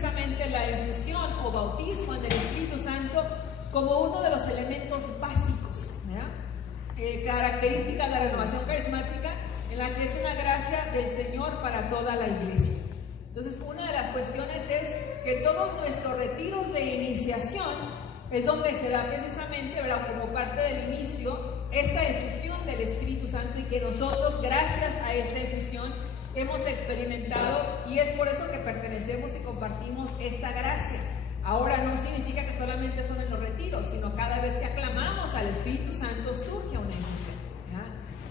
precisamente la infusión o bautismo en el Espíritu Santo como uno de los elementos básicos, característica de la renovación carismática, en la que es una gracia del Señor para toda la iglesia. Entonces, una de las cuestiones es que todos nuestros retiros de iniciación es donde se da precisamente, ¿verdad?, como parte del inicio, esta efusión del Espíritu Santo, y que nosotros, gracias a esta efusión, hemos experimentado, y es por eso que pertenecemos y compartimos esta gracia. Ahora no significa que solamente son en los retiros, sino cada vez que aclamamos al Espíritu Santo surge una efusión.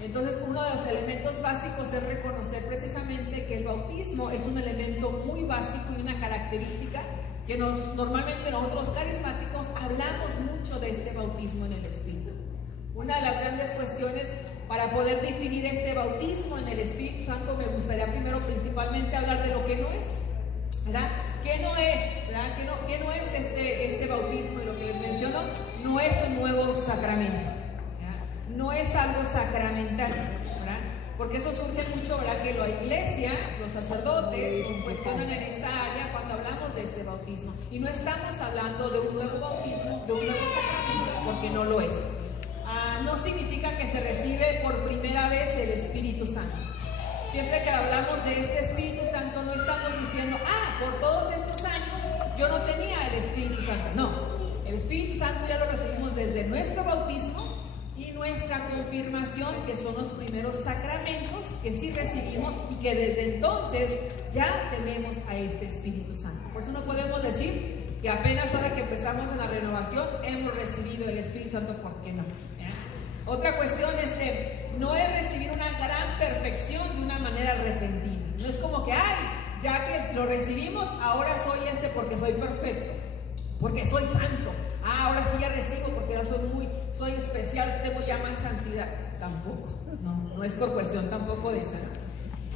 Entonces, uno de los elementos básicos es reconocer precisamente que el bautismo es un elemento muy básico y una característica que normalmente nosotros los carismáticos hablamos mucho de este bautismo en el Espíritu. Una de las grandes cuestiones para poder definir este bautismo en el Espíritu Santo, me gustaría primero principalmente hablar de lo que no es, ¿verdad? ¿Qué no es? ¿Verdad? ¿Qué no es este bautismo? Y lo que les menciono, no es un nuevo sacramento, ¿verdad? No es algo sacramental, ¿verdad? Porque eso surge mucho, ¿verdad?, que la iglesia, los sacerdotes nos cuestionan en esta área cuando hablamos de este bautismo. Y no estamos hablando de un nuevo bautismo, de un nuevo sacramento, porque no lo es. No significa que se recibe por primera vez el Espíritu Santo. Siempre que hablamos de este Espíritu Santo, no estamos diciendo, por todos estos años yo no tenía el Espíritu Santo. No, el Espíritu Santo ya lo recibimos desde nuestro bautismo y nuestra confirmación, que son los primeros sacramentos que sí recibimos y que desde entonces ya tenemos a este Espíritu Santo. Por eso no podemos decir que apenas ahora que empezamos en la renovación hemos recibido el Espíritu Santo, ¿por qué no? Otra cuestión es que no es recibir una gran perfección de una manera repentina. No es como que, ya que lo recibimos, ahora soy porque soy perfecto, porque soy santo. Ahora sí ya recibo porque ahora soy especial, tengo ya más santidad. Tampoco, no es por cuestión tampoco de esa.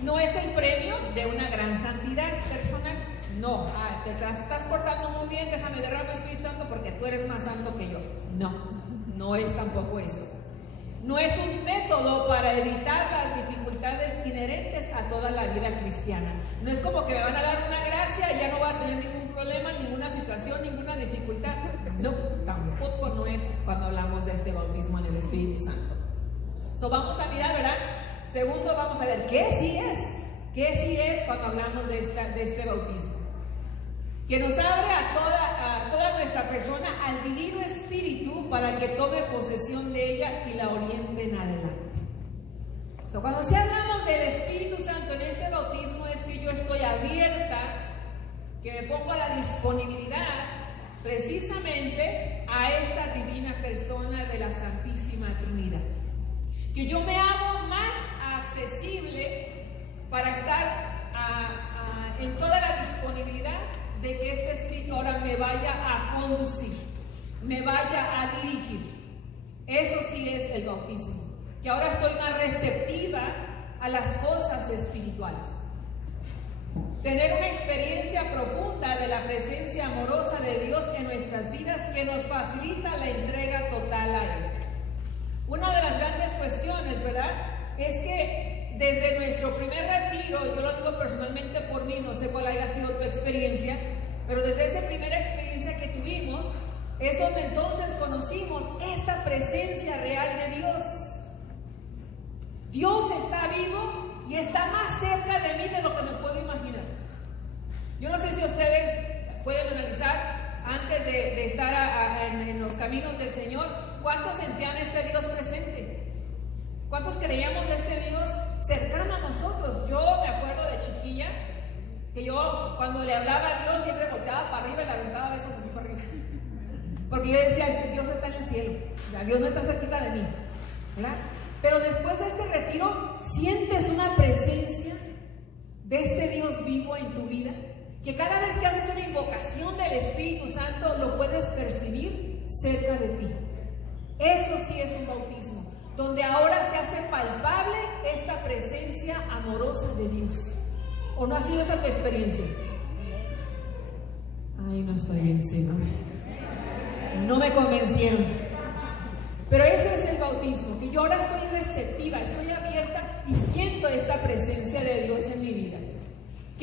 No es el premio de una gran santidad personal. No, te estás portando muy bien, déjame derramar el Espíritu Santo porque tú eres más santo que yo. No es tampoco esto. No es un método para evitar las dificultades inherentes a toda la vida cristiana. No es como que me van a dar una gracia y ya no voy a tener ningún problema, ninguna situación, ninguna dificultad. No, tampoco no es cuando hablamos de este bautismo en el Espíritu Santo. Vamos a mirar, ¿verdad? Segundo, vamos a ver qué sí es cuando hablamos de este bautismo. Que nos abre a toda nuestra persona al Divino Espíritu para que tome posesión de ella y la oriente en adelante. Cuando sí hablamos del Espíritu Santo en este bautismo, es que yo estoy abierta, que me pongo a la disponibilidad precisamente a esta divina persona de la Santísima Trinidad. Que yo me hago más accesible para estar en toda la disponibilidad de que este Espíritu ahora me vaya a conducir, me vaya a dirigir. Eso sí es el bautismo, que ahora estoy más receptiva a las cosas espirituales. Tener una experiencia profunda de la presencia amorosa de Dios en nuestras vidas, que nos facilita la entrega total a Él. Una de las grandes cuestiones, ¿verdad?, es que desde nuestro primer retiro, yo lo digo personalmente por mí, no sé cuál haya sido tu experiencia, pero desde esa primera experiencia que tuvimos, es donde entonces conocimos esta presencia real de Dios. Dios está vivo y está más cerca de mí de lo que me puedo imaginar. Yo no sé si ustedes pueden analizar, antes de estar en los caminos del Señor, ¿cuántos sentían este Dios presente? ¿Cuántos creíamos de este Dios cercano a nosotros? Yo me acuerdo de chiquilla, que yo cuando le hablaba a Dios siempre volteaba para arriba y le aventaba besos así para arriba. Porque yo decía, Dios está en el cielo, Dios no está cerquita de mí, ¿verdad? Pero después de este retiro, sientes una presencia de este Dios vivo en tu vida, que cada vez que haces una invocación del Espíritu Santo, lo puedes percibir cerca de ti. Eso sí es un bautismo, donde ahora se hace palpable esta presencia amorosa de Dios. ¿O no ha sido esa tu experiencia? Ay, no estoy bien segura. No me convencieron. Pero eso es el bautismo, que yo ahora estoy receptiva, estoy abierta y siento esta presencia de Dios en mi vida.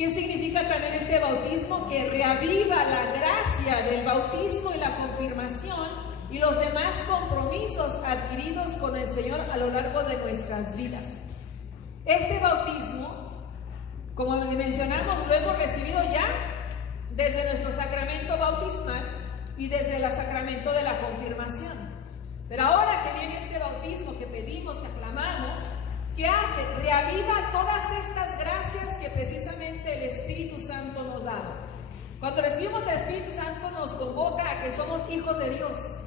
¿Qué significa también este bautismo? Que reaviva la gracia del bautismo y la confirmación y los demás compromisos adquiridos con el Señor a lo largo de nuestras vidas. Este bautismo, como mencionamos, lo hemos recibido ya desde nuestro sacramento bautismal y desde el sacramento de la confirmación. Pero ahora que viene este bautismo que pedimos, que aclamamos, ¿qué hace? Reaviva todas estas gracias que precisamente el Espíritu Santo nos da. Cuando recibimos el Espíritu Santo nos convoca a que somos hijos de Dios.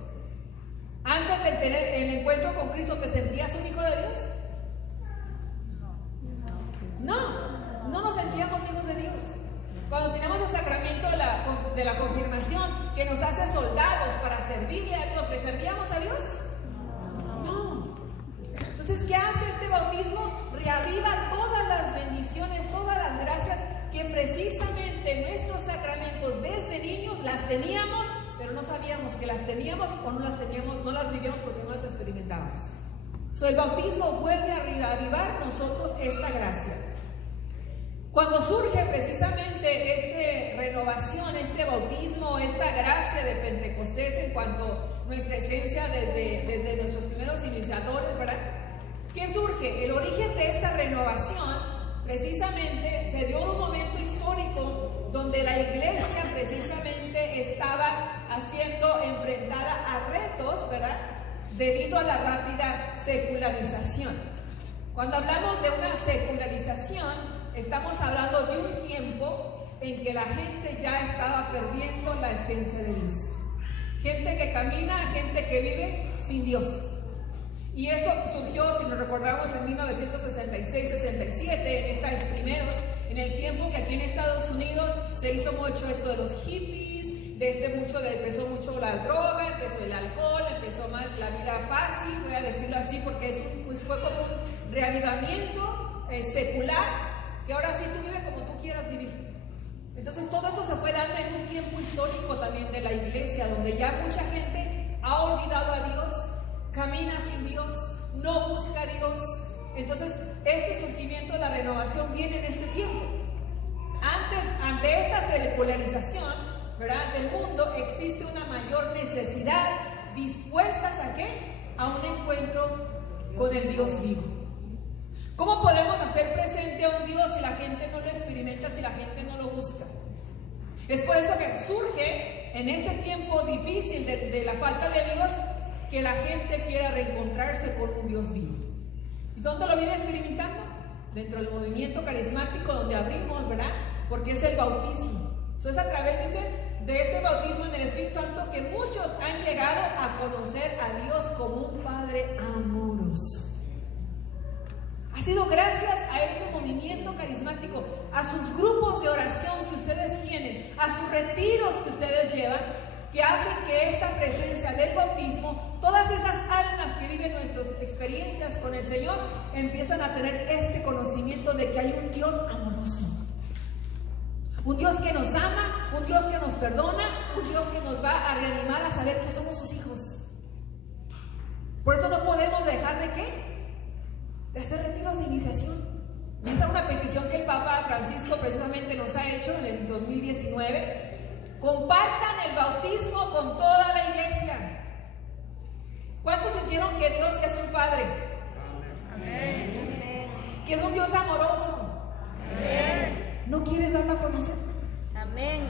Antes de tener el encuentro con Cristo, ¿te sentías un hijo de Dios? No nos sentíamos hijos de Dios. Cuando tenemos el sacramento de la confirmación, que nos hace soldados para servirle a Dios, ¿le servíamos a Dios? No. Entonces, ¿qué hace este bautismo? Reaviva todas las bendiciones, todas las gracias que precisamente nuestros sacramentos desde niños las teníamos, pero no sabíamos que las teníamos o no las teníamos, no las vivíamos porque no las experimentábamos. El bautismo vuelve a reavivar nosotros esta gracia. Cuando surge precisamente esta renovación, este bautismo, esta gracia de Pentecostés en cuanto a nuestra esencia desde nuestros primeros iniciadores, ¿verdad? ¿Qué surge? El origen de esta renovación precisamente se dio en un momento histórico donde la iglesia precisamente estaba siendo enfrentada a retos, ¿verdad? Debido a la rápida secularización. Cuando hablamos de una secularización, estamos hablando de un tiempo en que la gente ya estaba perdiendo la esencia de Dios. Gente que camina, gente que vive sin Dios. Y esto surgió, si nos recordamos, en 1966-67, en estos primeros, en el tiempo que aquí en Estados Unidos se hizo mucho esto de los hippies, empezó mucho la droga, empezó el alcohol, empezó más la vida fácil, voy a decirlo así, porque fue como un reavivamiento secular, que ahora sí tú vives como tú quieras vivir. Entonces todo esto se fue dando en un tiempo histórico también de la iglesia, donde ya mucha gente ha olvidado a Dios, camina sin Dios, no busca a Dios. Entonces este surgimiento de la renovación viene en este tiempo. Ante esta secularización, ¿verdad?, del mundo, existe una mayor necesidad, dispuestas ¿a qué? A un encuentro con el Dios vivo. ¿Cómo podemos hacer presente a un Dios si la gente no lo experimenta, si la gente no lo busca? Es por eso que surge en este tiempo difícil de la falta de Dios, que la gente quiera reencontrarse con un Dios vivo. ¿Y dónde lo viene experimentando? Dentro del movimiento carismático donde abrimos, ¿verdad? Porque es el bautismo. Eso es a través de este bautismo en el Espíritu Santo que muchos han llegado a conocer a Dios como un Padre amoroso. Ha sido gracias a este movimiento carismático, a sus grupos de oración que ustedes tienen, a sus retiros que ustedes llevan, que hacen que esta presencia del bautismo, todas esas almas que viven nuestras experiencias con el Señor, empiezan a tener este conocimiento de que hay un Dios amoroso. Un Dios que nos ama, un Dios que nos perdona, un Dios que nos va a reanimar a saber que somos sus hijos. Por eso no podemos dejar de ¿qué? De hacer retiros de iniciación. Y esa es una petición que el Papa Francisco precisamente nos ha hecho en el 2019. Compartan el bautismo con toda la iglesia. ¿Cuántos sintieron que Dios es su Padre? Amén. Que es un Dios amoroso. Amén. ¿No quieres darlo a conocer? Amén.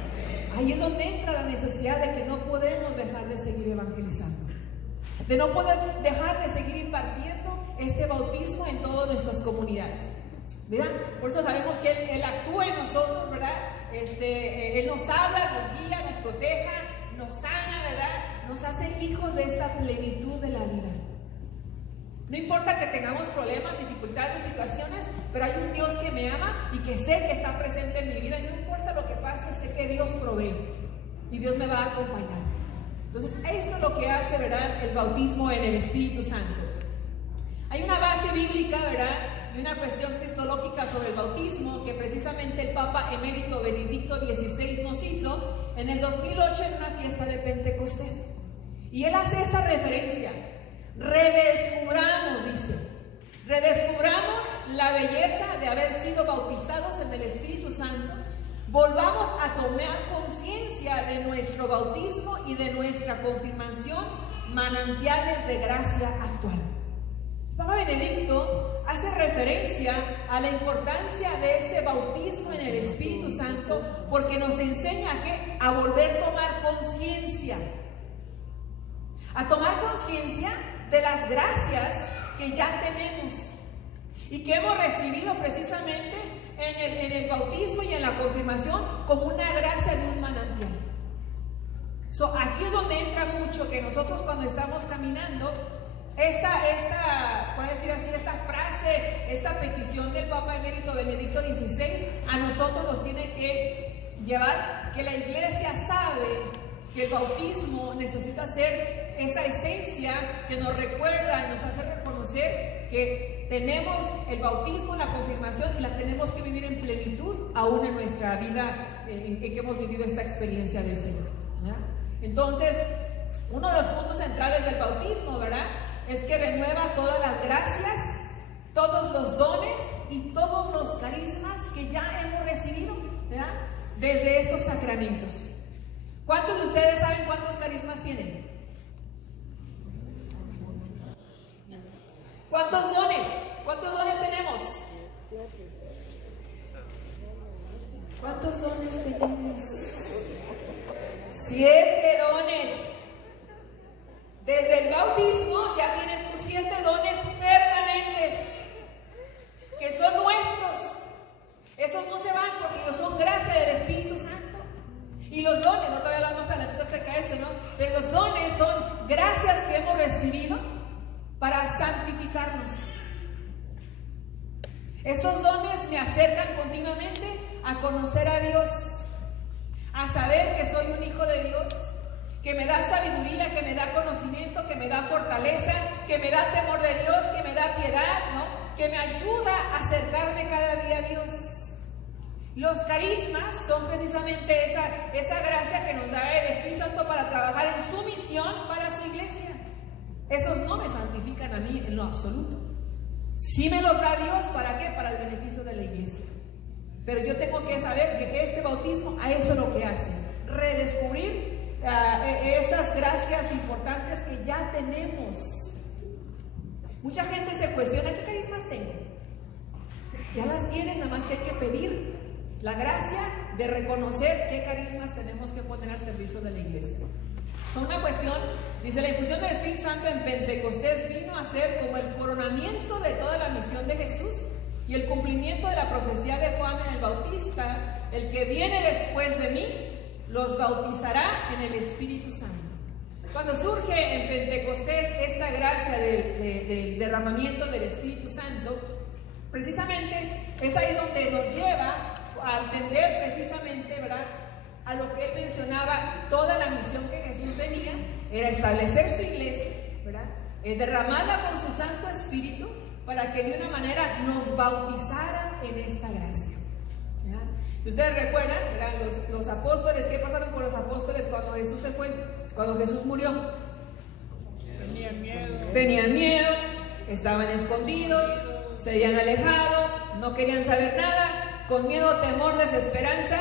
Ahí es donde entra la necesidad de que no podemos dejar de seguir evangelizando, de no poder dejar de seguir impartiendo este bautismo en todas nuestras comunidades, ¿verdad? Por eso sabemos que Él actúa en nosotros, ¿verdad? Él nos habla, nos guía, nos proteja, nos sana, ¿verdad? Nos hace hijos de esta plenitud de la vida. No importa que tengamos problemas, dificultades, situaciones, pero hay un Dios que me ama y que sé que está presente en mi vida, y no importa lo que pase, sé que Dios provee y Dios me va a acompañar. Entonces esto es lo que hace, ¿verdad?, el bautismo en el Espíritu Santo. Hay una base bíblica, ¿verdad?, y una cuestión cristológica sobre el bautismo que precisamente el Papa Emérito Benedicto XVI nos hizo en el 2008 en una fiesta de Pentecostés. Y él hace esta referencia: redescubramos, dice, redescubramos la belleza de haber sido bautizados en el Espíritu Santo, volvamos a tomar conciencia de nuestro bautismo y de nuestra confirmación, manantiales de gracia actual. Papa Benedicto hace referencia a la importancia de este bautismo en el Espíritu Santo porque nos enseña a volver a tomar conciencia. A tomar conciencia de las gracias que ya tenemos y que hemos recibido precisamente en el bautismo y en la confirmación como una gracia de un manantial. Aquí es donde entra mucho que nosotros cuando estamos caminando, por decir así, esta frase, esta petición del Papa Emérito Benedicto XVI, a nosotros nos tiene que llevar que la Iglesia sabe que el bautismo necesita ser esa esencia que nos recuerda y nos hace reconocer que tenemos el bautismo, la confirmación, y la tenemos que vivir en plenitud aún en nuestra vida en que hemos vivido esta experiencia del Señor, ¿ya? Entonces, uno de los puntos centrales del bautismo, ¿verdad?, es que renueva todas las gracias, todos los dones y todos los carismas que ya hemos recibido, ¿verdad?, desde estos sacramentos. ¿Cuántos de ustedes saben cuántos carismas tienen? ¿Cuántos dones? ¿Cuántos dones tenemos? ¿Cuántos dones tenemos? 7 dones. Desde el bautismo ya tienes tus 7 dones permanentes, que son nuestros. Esos no se van porque ellos son gracia del Espíritu Santo. Y los dones, no te voy a hablar más adelante acerca de eso, ¿no? Pero los dones son gracias que hemos recibido para santificarnos. Esos dones me acercan continuamente a conocer a Dios, a saber que soy un hijo de Dios, que me da sabiduría, que me da conocimiento, que me da fortaleza, que me da temor de Dios, que me da piedad, ¿no?, que me ayuda a acercarme cada día a Dios. Los carismas son precisamente esa gracia que nos da el Espíritu Santo para trabajar en su misión para su iglesia. Esos no me santifican a mí en lo absoluto. Sí me los da Dios, ¿para qué? Para el beneficio de la iglesia. Pero yo tengo que saber que este bautismo a eso es lo que hace, redescubrir estas gracias importantes que ya tenemos. Mucha gente se cuestiona, ¿qué carismas tengo? Ya las tienen, nada más que hay que pedir la gracia de reconocer qué carismas tenemos que poner al servicio de la iglesia. Son una cuestión, dice, la infusión del Espíritu Santo en Pentecostés vino a ser como el coronamiento de toda la misión de Jesús y el cumplimiento de la profecía de Juan el Bautista: el que viene después de mí los bautizará en el Espíritu Santo. Cuando surge en Pentecostés esta gracia del derramamiento del Espíritu Santo, precisamente es ahí donde nos lleva a entender precisamente, ¿verdad?, a lo que él mencionaba, toda la misión que Jesús venía, era establecer su iglesia, ¿verdad?, derramarla con su Santo Espíritu para que de una manera nos bautizara en esta gracia, ¿ya? Si ustedes recuerdan, ¿verdad?, los apóstoles, ¿qué pasaron con los apóstoles cuando Jesús se fue? Cuando Jesús murió. Tenían miedo, estaban escondidos, se habían alejado, no querían saber nada, con miedo, temor, desesperanza.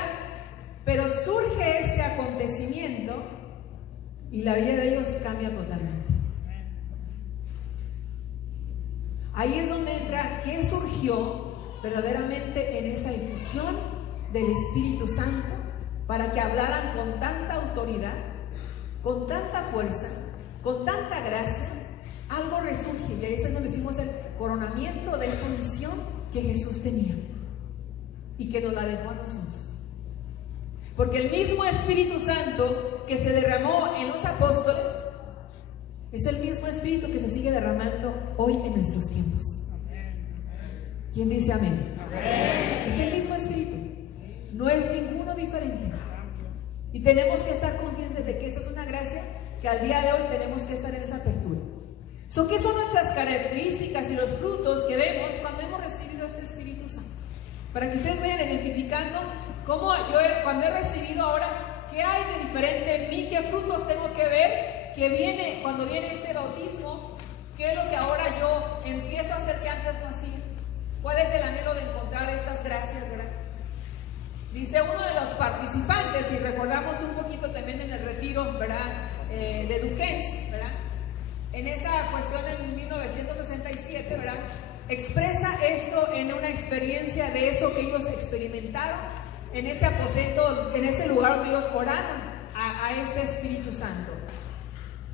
Pero surge este acontecimiento y la vida de ellos cambia totalmente. Ahí es donde entra qué surgió verdaderamente en esa infusión del Espíritu Santo para que hablaran con tanta autoridad, con tanta fuerza, con tanta gracia. Algo resurge y ahí es donde decimos el coronamiento de esta misión que Jesús tenía y que nos la dejó a nosotros. Porque el mismo Espíritu Santo que se derramó en los apóstoles es el mismo Espíritu que se sigue derramando hoy en nuestros tiempos. ¿Quién dice amén? Amén. Es el mismo Espíritu, no es ninguno diferente. Y tenemos que estar conscientes de que esta es una gracia que al día de hoy tenemos que estar en esa apertura. ¿Qué son nuestras características y los frutos que vemos cuando hemos recibido este Espíritu Santo? Para que ustedes vayan identificando cómo yo cuando he recibido ahora, qué hay de diferente en mí, qué frutos tengo que ver, que viene cuando viene este bautismo, ¿Qué es lo que ahora yo empiezo a hacer que antes no hacía? ¿Cuál es el anhelo de encontrar estas gracias, verdad? Dice uno de los participantes, y recordamos un poquito también en el retiro, ¿verdad? De Duquesne, ¿verdad? En esa cuestión en 1967, ¿verdad? Expresa esto en una experiencia de eso que ellos experimentaron en ese aposento, en ese lugar donde ellos oraron a este Espíritu Santo.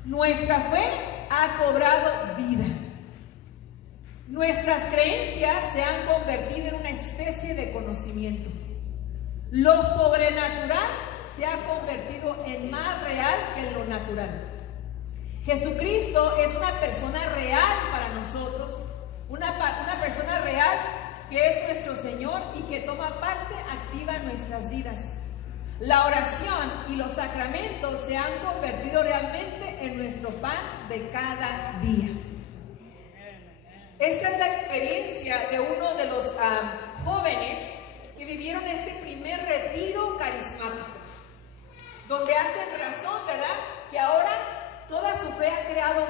Nuestra fe ha cobrado vida. Nuestras creencias se han convertido en una especie de conocimiento. Lo sobrenatural se ha convertido en más real que lo natural. Jesucristo es una persona real para nosotros, una persona real que es nuestro Señor y que toma parte activa en nuestras vidas. La oración y los sacramentos se han convertido realmente en nuestro pan de cada día. Esta es la experiencia de uno de los jóvenes que vivieron este primer retiro carismático, donde hacen razón, ¿verdad? Que ahora toda su fe ha creado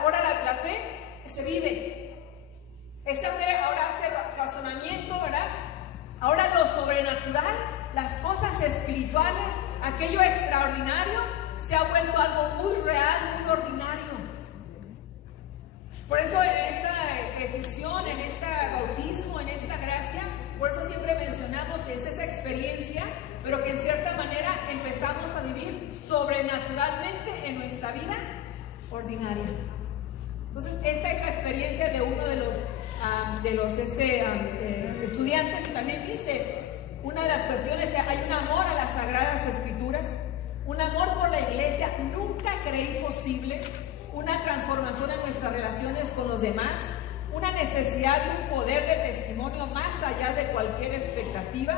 ahora la fe se vive. Esta fe ahora hace razonamiento, ¿verdad? Ahora lo sobrenatural, las cosas espirituales, aquello extraordinario, se ha vuelto algo muy real, muy ordinario. Por eso en esta efusión, en este bautismo, en esta gracia, por eso siempre mencionamos que es esa experiencia, pero que en cierta manera empezamos a vivir sobrenaturalmente en nuestra vida ordinaria. Entonces, esta es la experiencia de uno de los estudiantes, y también dice, una de las cuestiones es que hay un amor a las Sagradas Escrituras, un amor por la iglesia. Nunca creí posible una transformación en nuestras relaciones con los demás, una necesidad de un poder de testimonio más allá de cualquier expectativa.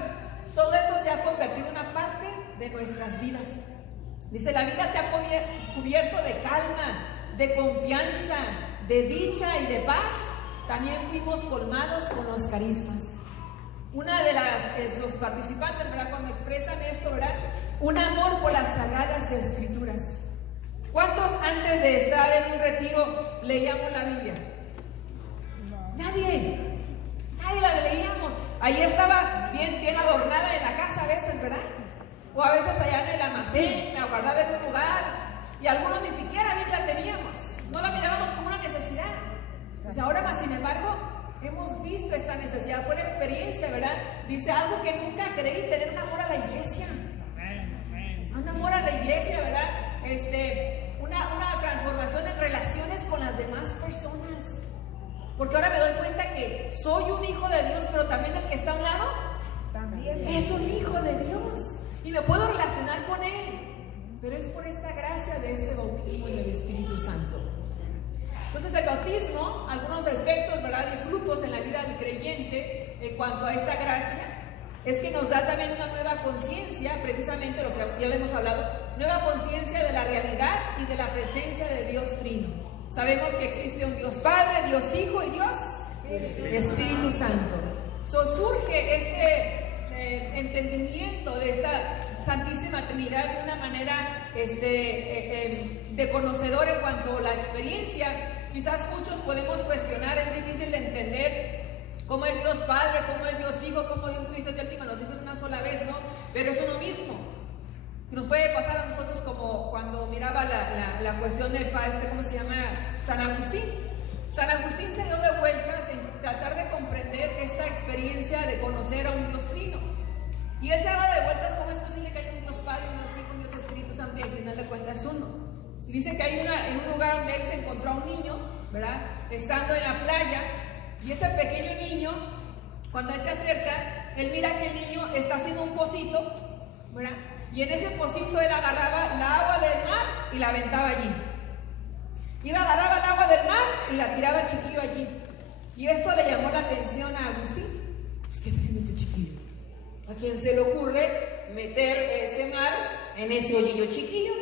Todo eso se ha convertido en una parte de nuestras vidas. Dice, la vida se ha cubierto de calma, de confianza, de dicha y de paz. También fuimos colmados con los carismas. Una de los participantes, ¿verdad? Cuando expresan esto, ¿verdad? Un amor por las Sagradas Escrituras. ¿Cuántos antes de estar en un retiro leíamos la Biblia? Nadie la leíamos. Ahí estaba bien adornada en la casa a veces, ¿verdad? O a veces allá en el almacén, guardada en un lugar. Y algunos ni siquiera Biblia teníamos. No la mirábamos como una necesidad. Pues ahora más, sin embargo, hemos visto esta necesidad. Fue una experiencia, ¿verdad? Dice algo que nunca creí, tener un amor a la iglesia. Un amor a la iglesia, ¿verdad? Una transformación en relaciones con las demás personas. Porque ahora me doy cuenta que soy un hijo de Dios, pero también el que está a un lado también es un hijo de Dios. Y me puedo relacionar con Él. Pero es por esta gracia de este bautismo y del Espíritu Santo. Entonces el bautismo, algunos efectos, ¿verdad? Y frutos en la vida del creyente en cuanto a esta gracia, es que nos da también una nueva conciencia, precisamente lo que ya le hemos hablado, nueva conciencia de la realidad y de la presencia de Dios Trino. Sabemos que existe un Dios Padre, Dios Hijo y Dios Espíritu Santo. Surge este entendimiento de esta Santísima Trinidad de una manera de conocedor en cuanto a la experiencia. Quizás muchos podemos cuestionar, es difícil de entender cómo es Dios Padre, cómo es Dios Hijo, cómo Dios Espíritu de última nos dicen una sola vez, ¿no? Pero es uno mismo. Nos puede pasar a nosotros como cuando miraba la cuestión de paz, ¿cómo se llama? San Agustín. San Agustín se dio de vueltas en tratar de comprender esta experiencia de conocer a un Dios Trino. Y él se daba de vueltas cómo es posible que haya un Dios Padre, un Dios Hijo, un Dios Espíritu Santo, y al final de cuentas es uno. Y dice que hay en un lugar donde él se encontró a un niño, ¿verdad? Estando en la playa, y ese pequeño niño, cuando él se acerca, él mira que el niño está haciendo un pocito, ¿verdad? Y en ese pocito él agarraba la agua del mar y la aventaba allí. Agarraba el agua del mar y la tiraba chiquillo allí. Y esto le llamó la atención a Agustín. Pues, ¿qué está haciendo este chiquillo? ¿A quién se le ocurre meter ese mar en ese hoyillo chiquillo?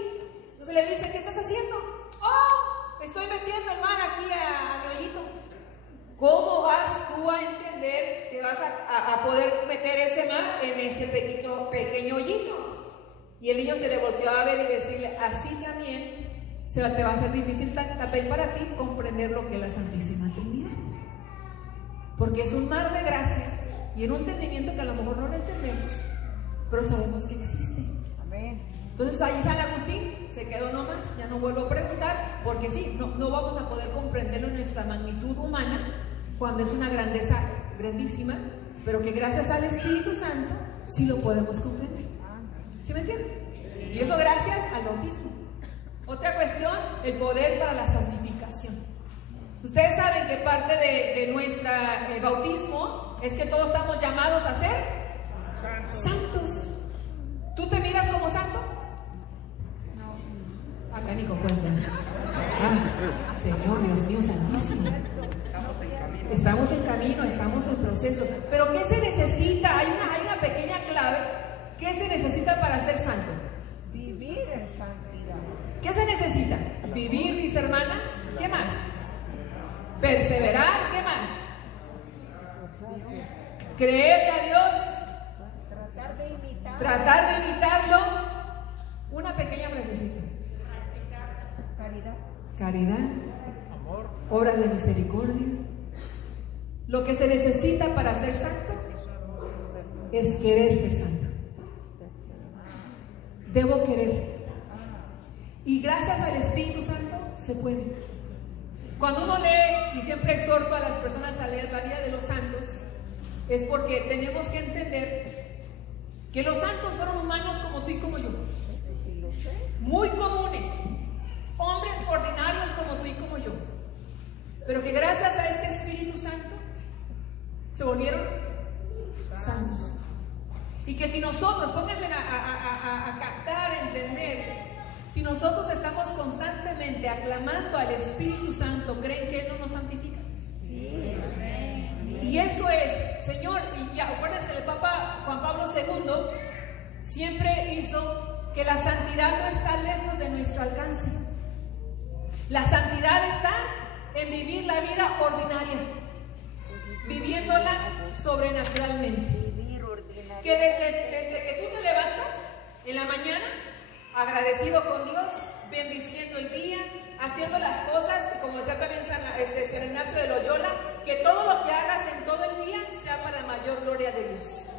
Entonces le dice, ¿qué estás haciendo? Oh, estoy metiendo el mar aquí a mi hoyito. ¿Cómo vas tú a entender que vas a poder meter ese mar en ese pequeño hoyito? Y el niño se le volteó a ver y decirle, así también te va a ser difícil también para ti comprender lo que es la Santísima Trinidad, porque es un mar de gracia y en un entendimiento que a lo mejor no lo entendemos, pero sabemos que existe. Amén. Entonces ahí San Agustín se quedó nomás, ya no vuelvo a preguntar, porque sí, no vamos a poder comprenderlo en nuestra magnitud humana, cuando es una grandeza grandísima, pero que gracias al Espíritu Santo sí lo podemos comprender. ¿Sí me entienden? Y eso gracias al bautismo. Otra cuestión, el poder para la santificación. Ustedes saben que parte de nuestro bautismo es que todos estamos llamados a ser santos. ¿Tú te miras como santo? No. Acá Nico, pues ya. Señor, Dios mío, santísimo. Estamos en camino, estamos en proceso. Pero ¿qué se necesita? Hay una pequeña clave. ¿Qué se necesita para ser santo? Vivir en santidad. ¿Qué se necesita? Vivir, dice hermana. ¿Qué más? Perseverar. ¿Qué más? Creerle a Dios. Tratar de imitarlo. Una pequeña frasecita. Caridad. Amor. Obras de misericordia. Lo que se necesita para ser santo es querer ser santo. Debo querer. Y gracias al Espíritu Santo se puede. Cuando uno lee, y siempre exhorto a las personas a leer la vida de los santos, es porque tenemos que entender que los santos fueron humanos como tú y como yo, muy comunes, hombres ordinarios como tú y como yo, pero que gracias a este Espíritu Santo se volvieron santos. Y que si nosotros, pónganse a captar, a entender, si nosotros estamos constantemente aclamando al Espíritu Santo, ¿creen que Él no nos santifica? Sí. Y eso es, Señor, y acuérdense, el Papa Juan Pablo II siempre hizo que la santidad no está lejos de nuestro alcance. La santidad está en vivir la vida ordinaria, viviéndola sobrenaturalmente. Que desde que tú te levantas en la mañana, agradecido con Dios, bendiciendo el día, haciendo las cosas, como decía también San Ignacio de Loyola, que todo lo que hagas en todo el día sea para mayor gloria de Dios.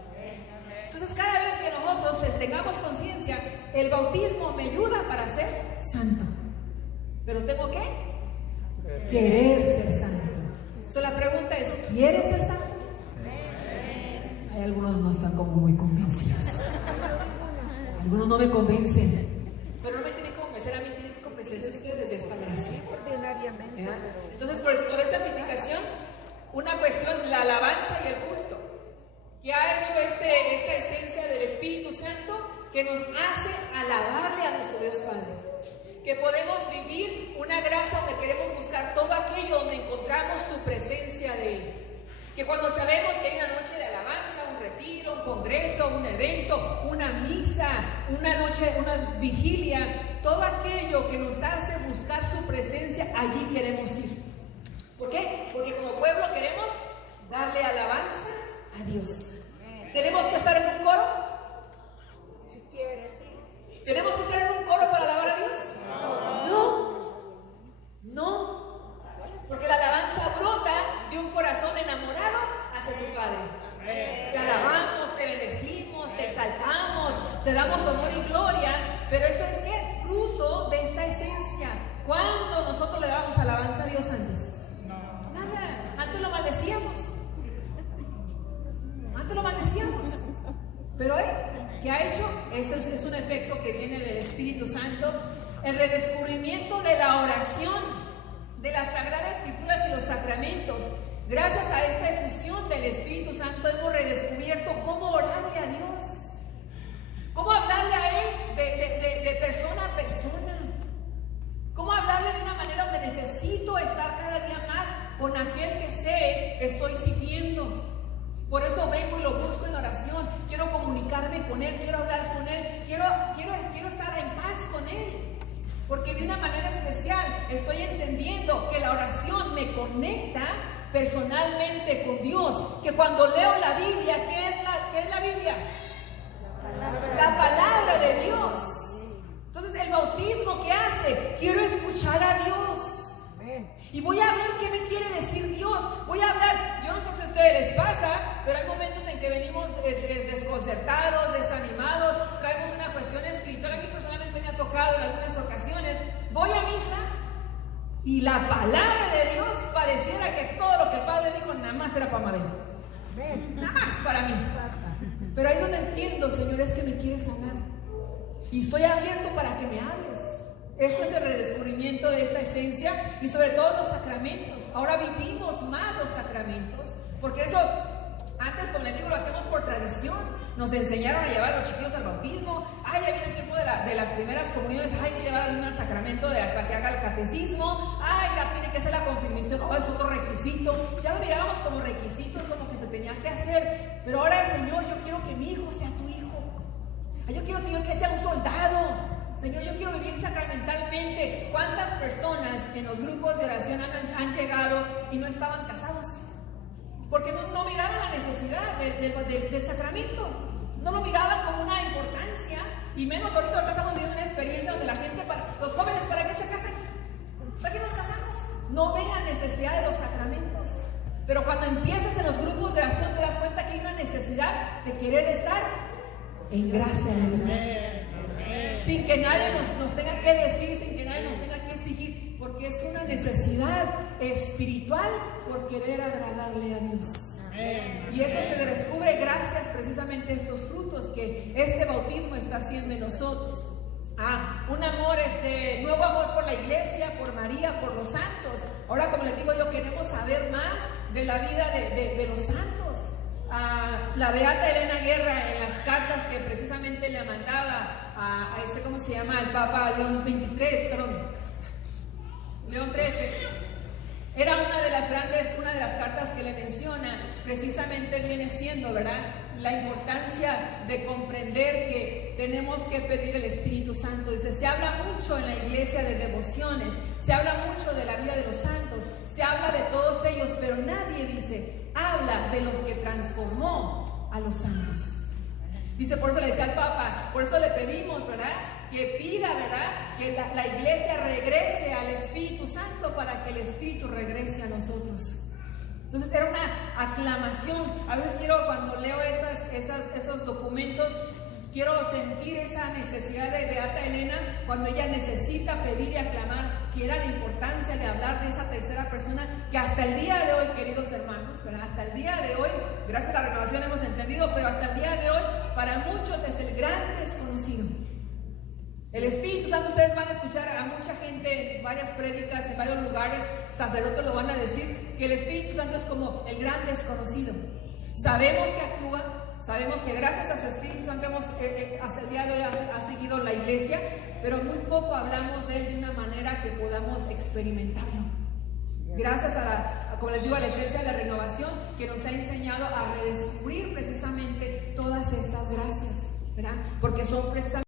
Entonces, cada vez que nosotros tengamos conciencia, el bautismo me ayuda para ser santo. Pero tengo que querer ser santo. Entonces, la pregunta es, ¿quieres ser santo? Hay algunos no están como muy convencidos. Algunos no me convencen. Pero no me tienen que convencer a mí, tienen que convencerse ustedes de esta gracia. Ordinariamente. Entonces, por eso, poder santificación, una cuestión, la alabanza y el culto, que ha hecho esta esencia del Espíritu Santo, que nos hace alabarle a nuestro Dios Padre. Que podemos vivir una gracia donde queremos buscar todo aquello donde encontramos su presencia de Él. Que cuando sabemos que hay una noche de alabanza, un retiro, un congreso, un evento, una misa, una noche, una vigilia, todo aquello que nos hace buscar su presencia, allí queremos ir. ¿Por qué? Porque como pueblo queremos darle alabanza a Dios. ¿Tenemos que estar en un coro? Si quieres, sí. ¿Tenemos que estar en un coro para alabar a Dios? No. Porque la alabanza brota de un corazón enamorado hacia su Padre. Te alabamos, te bendecimos, te exaltamos, te damos honor y gloria, pero eso es ¿qué? Fruto de esta esencia. ¿Cuándo nosotros le dábamos alabanza a Dios antes? Nada, antes lo maldecíamos. Pero ¿qué ha hecho? Eso es un efecto que viene del Espíritu Santo. El redescubrimiento de la oración, de las Sagradas Escrituras y los sacramentos. Gracias a esta efusión del Espíritu Santo hemos redescubierto cómo orarle a Dios, cómo hablarle a Él de persona a persona, cómo hablarle de una manera donde necesito estar cada día más con aquel que sé estoy siguiendo. Por eso vengo y lo busco en oración. Quiero comunicarme con Él, quiero hablar con Él, quiero estar en paz con Él. Porque de una manera especial estoy entendiendo que la oración me conecta personalmente con Dios. Que cuando leo la Biblia, ¿qué es la Biblia? La palabra de Dios. Entonces el bautismo, ¿qué hace? Quiero escuchar Y la palabra de Dios pareciera que todo lo que el Padre dijo nada más era para Mabel. Ven. Nada más para mí. Pero ahí donde entiendo, Señor, es que me quieres sanar. Y estoy abierto para que me hables. Esto es el redescubrimiento de esta esencia y sobre todo los sacramentos. Ahora vivimos más los sacramentos, porque eso antes, como les digo, lo hacemos por tradición. Nos enseñaron a llevar a los chiquillos al bautismo. Ay, ya viene el tiempo de las primeras comuniones. Ay, hay que llevar al niño al sacramento para que haga el catecismo. Ay, ya tiene que hacer la confirmación. Oh, es otro requisito. Ya lo mirábamos como requisitos, como que se tenía que hacer. Pero ahora, Señor, yo quiero que mi hijo sea tu hijo. Ay, yo quiero, Señor, que sea un soldado. Señor, yo quiero vivir sacramentalmente. ¿Cuántas personas en los grupos de oración han llegado y no estaban casados? Porque no miraban la necesidad del sacramento. No lo miraban como una importancia. Y menos ahorita estamos viviendo una experiencia donde la gente, los jóvenes, ¿para qué se casan? ¿Para qué nos casamos? No ven la necesidad de los sacramentos. Pero cuando empiezas en los grupos de oración te das cuenta que hay una necesidad de querer estar en gracia de Dios. Sin que nadie nos tenga que decir, sin que nadie nos tenga que exigir, porque es una necesidad espiritual por querer agradarle a Dios. Y eso se descubre gracias precisamente a estos frutos que este bautismo está haciendo en nosotros. Un amor, nuevo amor por la iglesia, por María, por los santos. Ahora, como les digo yo, queremos saber más de la vida de los santos. La beata Elena Guerra, en las cartas que precisamente le mandaba a ¿cómo se llama? El Papa León XIII, era una de las cartas que le menciona, precisamente viene siendo, ¿verdad?, la importancia de comprender que tenemos que pedir el Espíritu Santo. Dice, se habla mucho en la iglesia de devociones, se habla mucho de la vida de los santos, se habla de todos ellos, pero nadie habla de los que transformó a los santos. Dice, por eso le decía al Papa, por eso le pedimos, ¿verdad?, que pida, ¿verdad?, que la iglesia regrese al Espíritu Santo para que el Espíritu regrese a nosotros. Entonces era una aclamación. A veces cuando leo esos documentos, quiero sentir esa necesidad de Beata Elena cuando ella necesita pedir y aclamar, que era la importancia de hablar de esa tercera persona, que hasta el día de hoy, queridos hermanos, ¿verdad?, hasta el día de hoy, gracias a la renovación hemos entendido, pero hasta el día de hoy, para muchos es el gran desconocido. El Espíritu Santo, ustedes van a escuchar a mucha gente en varias prédicas, en varios lugares, sacerdotes lo van a decir, que el Espíritu Santo es como el gran desconocido. Sabemos que actúa, sabemos que gracias a su Espíritu Santo hasta el día de hoy ha seguido la iglesia, pero muy poco hablamos de él de una manera que podamos experimentarlo. Gracias como les digo, a la esencia de la renovación que nos ha enseñado a redescubrir precisamente todas estas gracias, ¿verdad? Porque son precisamente